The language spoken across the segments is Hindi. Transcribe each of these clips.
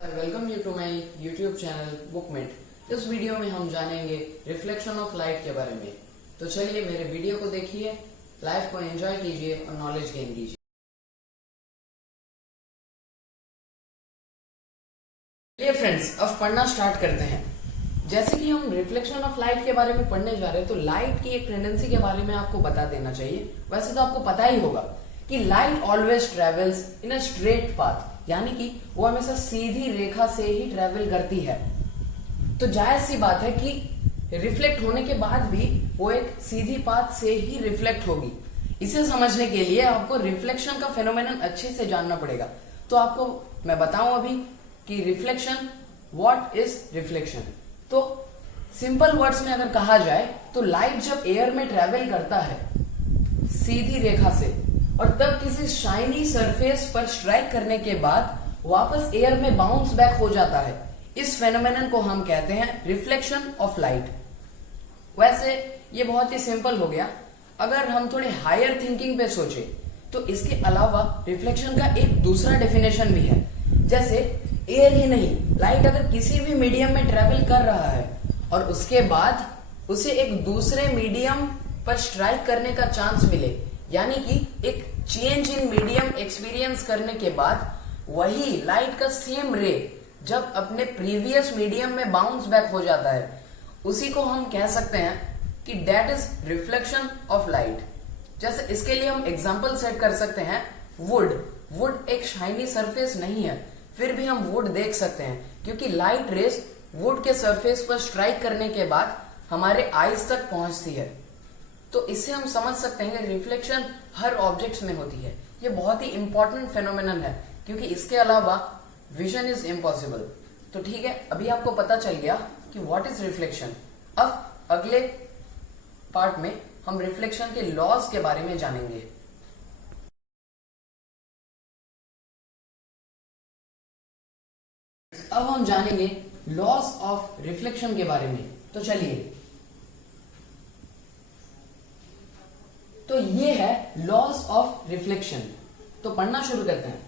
Welcome you to my YouTube channel Bookmate. इस वीडियो में हम जानेंगे रिफ्लेक्शन ऑफ लाइट के बारे में। तो चलिए मेरे वीडियो को देखिए, लाइफ को एंजॉय कीजिए और नॉलेज गेन कीजिए। चलिए फ्रेंड्स, अब पढ़ना स्टार्ट करते हैं। जैसे कि हम रिफ्लेक्शन ऑफ लाइट के बारे में पढ़ने जा रहे हैं, तो लाइट की एक टेंडेंसी के बारे में आपको बता देना चाहिए। वैसे तो आपको पता ही होगा कि light always travels in a straight path, यानी कि वो हमेशा सीधी रेखा से ही ट्रेवल करती है। तो जायज सी बात है कि रिफ्लेक्ट होने के बाद भी वो एक सीधी पाथ से ही रिफ्लेक्ट होगी। इसे समझने के लिए आपको रिफ्लेक्शन का फेनोमेनन अच्छे से जानना पड़ेगा। तो आपको मैं बताऊं अभी कि रिफ्लेक्शन, व्हाट इज रिफ्लेक्शन। तो सिंपल वर्ड्स में अगर कहा जाए तो लाइट जब एयर में ट्रेवल करता है सीधी रेखा से, और तब किसी शाइनी सरफेस पर स्ट्राइक करने के बाद वापस एयर में बाउंस बैक हो जाता है, इस फेनोमेनन को हम कहते हैं रिफ्लेक्शन ऑफ लाइट। वैसे ये बहुत ही सिंपल हो गया। अगर हम थोड़े हायर थिंकिंग पे सोचे तो इसके अलावा रिफ्लेक्शन का एक दूसरा डेफिनेशन भी है। जैसे एयर ही नहीं, लाइट अगर किसी भी मीडियम में ट्रेवल कर रहा है और उसके बाद उसे एक दूसरे मीडियम पर स्ट्राइक करने का चांस मिले, यानी कि एक चेंज इन मीडियम एक्सपीरियंस करने के बाद वही लाइट का सेम रे जब अपने प्रीवियस मीडियम में बाउंस बैक हो जाता है, उसी को हम कह सकते हैं कि that is reflection of light. जैसे इसके लिए हम एग्जांपल सेट कर सकते हैं वुड एक शाइनी सरफेस नहीं है, फिर भी हम वुड देख सकते हैं क्योंकि लाइट रेस वुड के सरफेस पर स्ट्राइक करने के बाद हमारे आईज तक पहुंचती है। तो इससे हम समझ सकते हैं कि रिफ्लेक्शन हर ऑब्जेक्ट्स में होती है। ये बहुत ही इंपॉर्टेंट फेनोमेनन है क्योंकि इसके अलावा विजन इज इम्पॉसिबल। तो ठीक है, अभी आपको पता चल गया कि व्हाट इज रिफ्लेक्शन। अब अगले पार्ट में हम रिफ्लेक्शन के लॉज के बारे में जानेंगे। अब हम जानेंगे लॉज ऑफ रिफ्लेक्शन के बारे में। तो चलिए, तो ये है लॉज ऑफ रिफ्लेक्शन। तो पढ़ना शुरू करते हैं।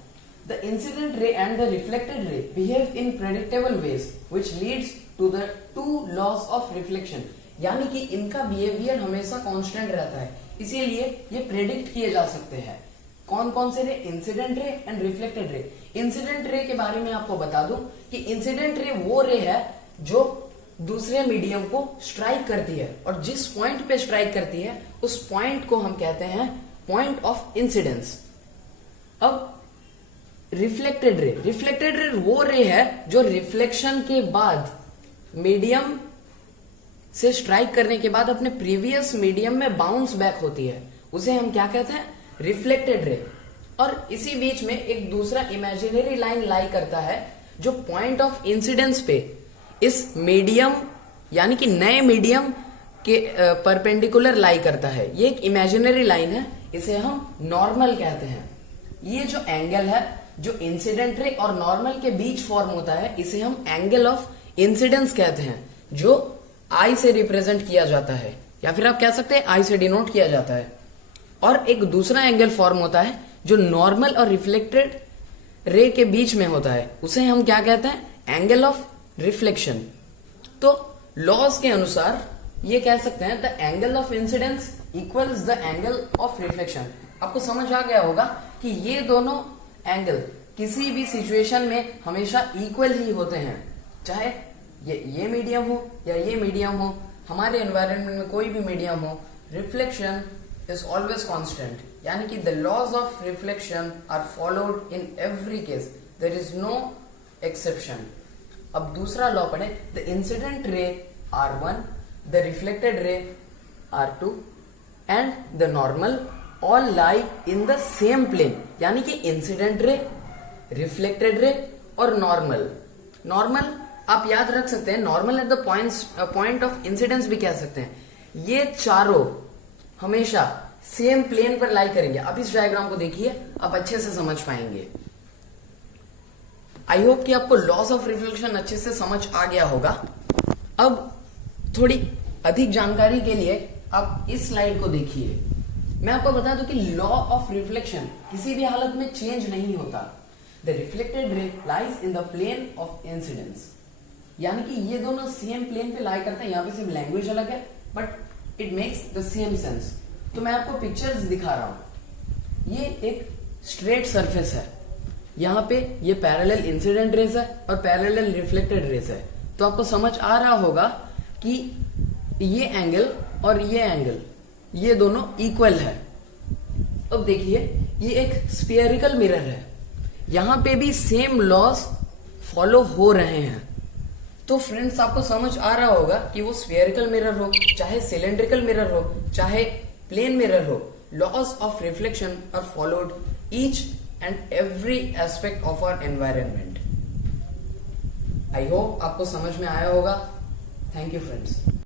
The incident ray and the reflected ray behave in predictable ways which leads to the two laws of reflection, यानी कि इनका बिहेवियर हमेशा कांस्टेंट रहता है, इसीलिए ये प्रेडिक्ट किए जा सकते हैं। कौन कौन से रे? Incident ray and reflected ray. Incident ray के बारे में आपको बता दूं कि इंसिडेंट रे वो रे है जो दूसरे मीडियम को स्ट्राइक करती है, और जिस पॉइंट पे स्ट्राइक करती है उस पॉइंट को हम कहते हैं पॉइंट ऑफ इंसिडेंस। अब रिफ्लेक्टेड रे वो रे है जो रिफ्लेक्शन के बाद मीडियम से स्ट्राइक करने के बाद अपने प्रीवियस मीडियम में बाउंस बैक होती है, उसे हम क्या कहते हैं? Reflected ray. और इसी बीच में एक दूसरा इमेजिनरी लाइन लाई करता है जो पॉइंट ऑफ इंसिडेंस पे इस मीडियम यानी कि नए मीडियम के परपेंडिकुलर लाई करता है। ये एक इमेजिनरी लाइन है, इसे हम नॉर्मल कहते हैं। ये जो एंगल है जो इंसिडेंट रे और नॉर्मल के बीच फॉर्म होता है, इसे हम एंगल ऑफ इंसिडेंस कहते हैं, जो आई से रिप्रेजेंट किया जाता है, या फिर आप कह सकते हैं आई से डिनोट किया जाता है। और एक दूसरा एंगल फॉर्म होता है जो नॉर्मल और रिफ्लेक्टेड रे के बीच में होता है, उसे हम क्या कहते हैं? Angle of reflection. तो लॉज के अनुसार ये कह सकते हैं the angle of incidence equals the angle of reflection. आपको समझ आ गया होगा कि ये दोनों एंगल किसी भी सिचुएशन में हमेशा इक्वल ही होते हैं, चाहे ये मीडियम हो या ये मीडियम हो, हमारे एनवायरनमेंट में कोई भी मीडियम हो, रिफ्लेक्शन इज ऑलवेज कांस्टेंट, यानी कि the laws of reflection are followed in every case, there is no exception. अब दूसरा लॉ पढ़े। द इंसिडेंट रे R1, the reflected ray R2 and the normal all lie in the same plane, यानी कि इंसिडेंट रे, रिफ्लेक्टेड रे और नॉर्मल आप याद रख सकते हैं, normal at the point of incidence भी कह सकते हैं। ये चारों हमेशा सेम प्लेन पर लाई करेंगे। अब इस डायग्राम को देखिए, आप अच्छे से समझ पाएंगे। आई होप कि आपको लॉस ऑफ रिफ्लेक्शन अच्छे से समझ आ गया होगा। अब थोड़ी अधिक जानकारी के लिए आप इस स्लाइड को देखिए। मैं आपको बता दूं कि लॉ ऑफ रिफ्लेक्शन किसी भी हालत में चेंज नहीं होता। The reflected ray lies in the plane of incidence. यानी कि ये दोनों सेम प्लेन पे लाई करते हैं, यहाँ पे सिर्फ लैंग्वेज अलग है but it makes the same sense. तो मैं आपको पिक्चर्स दिखा रहा हूं। ये एक स्ट्रेट सरफेस है, यहाँ पे ये पैरेलल इंसिडेंट रेज है और पैरेलल रिफ्लेक्टेड रेज है। तो आपको समझ आ रहा होगा कि ये एंगल और ये एंगल ये दोनों इक्वल है। अब देखिए ये एक स्फेरिकल मिरर है, यहां पे भी सेम लॉज फॉलो हो रहे हैं। तो फ्रेंड्स आपको समझ आ रहा होगा कि वो स्फेरिकल मिरर हो, चाहे सिलेंड्रिकल मिरर हो, चाहे प्लेन मिरर हो, laws of reflection are followed each and every aspect of our environment. I hope आपको समझ में आया होगा। Thank you friends.